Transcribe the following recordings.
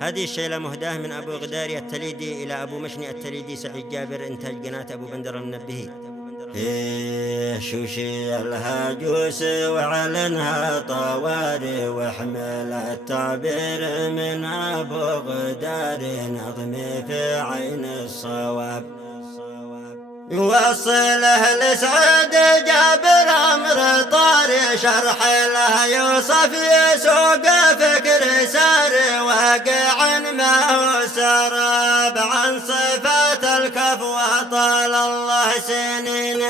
هذه الشيلة مهداة من أبو غداري التليدي إلى أبو مشني التليدي سعيد جابر، إنتاج قناة أبو بندر المنبهي. شوشي الهاجوس وعلنها طواري، واحمل التعبير من أبو غداري، نظمي في عين الصواب يوصله لسعد جابر أمر طاري، شرح له يوصف يسوق فكر ساري، واقع ما هو سراب عن صفات الكف وطال الله سنين.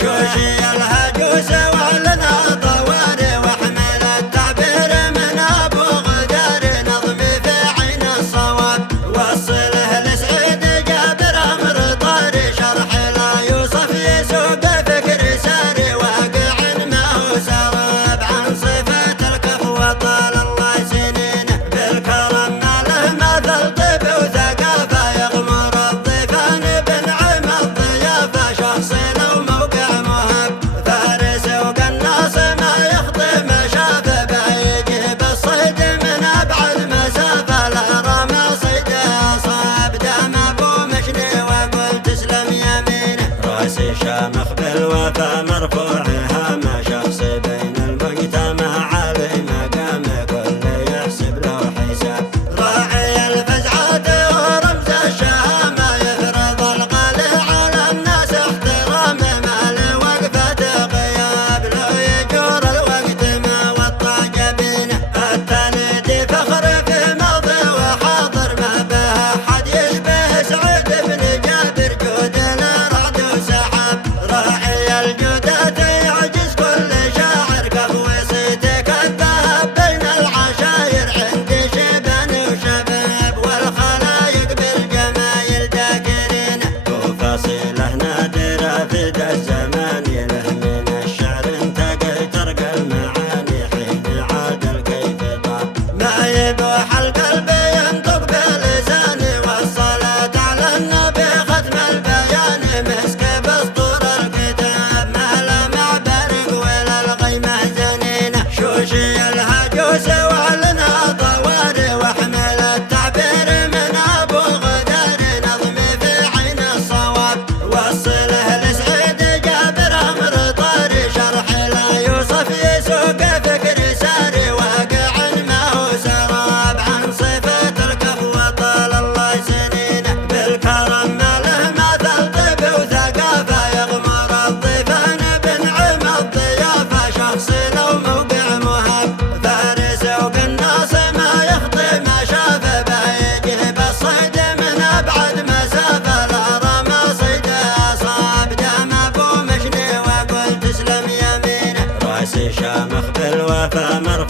شوشي الهجوس وعلنا طواري، واحمل التعبير من أبو غداري، نظمي في عين الصواب وصله لسعد جابر أمر طاري، شرح لا يوصف يسوق فكر ساري، واقع ما هو سراب عن صفات الكف وطال الله سنينه، بالكرم ما له مثل طيب وثقافة، يغمر الضيفان بنعم الضيافة، شخص له موقع مهب فارس وقناص ما يخطي ما شافه، بيجيب الصيد من أبعد مسافة، لا رمى صيده أصاب دام أبو مشني وقل تسلم يمينه، راسي شامخ بالوفا مرفوع هامه، شخص بين المجتمع علي مقام كل يحسب له حساب، راعي الفزعات ورمز الشهامة، يفرض القلع على الناس احترامه، ما لوقفة غياب لو يجور الوقت ما وطى جبينه، التليدي فخر في ماضي وحاضر، ما به أحد يشبه سعيد بن جابر، جود الرعد وسحاب، راعي الجودات يعجز كل شاعر، كفو صيتك الذهب بين العشاير، عندي شبان وشباب والخلايق بالجمايل ذاكرينه، وفصيله نادره في ذا الزمان، له من الشعر انتقى ترقى المعاني، حين عاد الكيف طاب ما يبوح القلب ينطق بلساني، والصلاة على النبي ختم البيان، مسك بسطور الكتاب ما لمع برق ولا الغيمة زنينة، شوشي الهجوس وعلنا طواري، واحمل التعبير من أبو غداري، نظمي في عين الصواب وصله لسعيد جابر أمر طاري، شرح لا يوصف يسوق فكر ساري، واقع ما هو سراب عن صفات الكف وطال الله سنينه، بالكرم ما له مثل طيب وثقافة، يغمر الضيفان بنعم الضيافة، شخص له موقع مهب فارس وقناص ما يخطي ما شافه، بيجيب الصيد من أبعد مسافة، لا رمى صيده أصاب دام أبو مشني وقل تسلم يمينه، راسي شامخ بالوفا مرفوع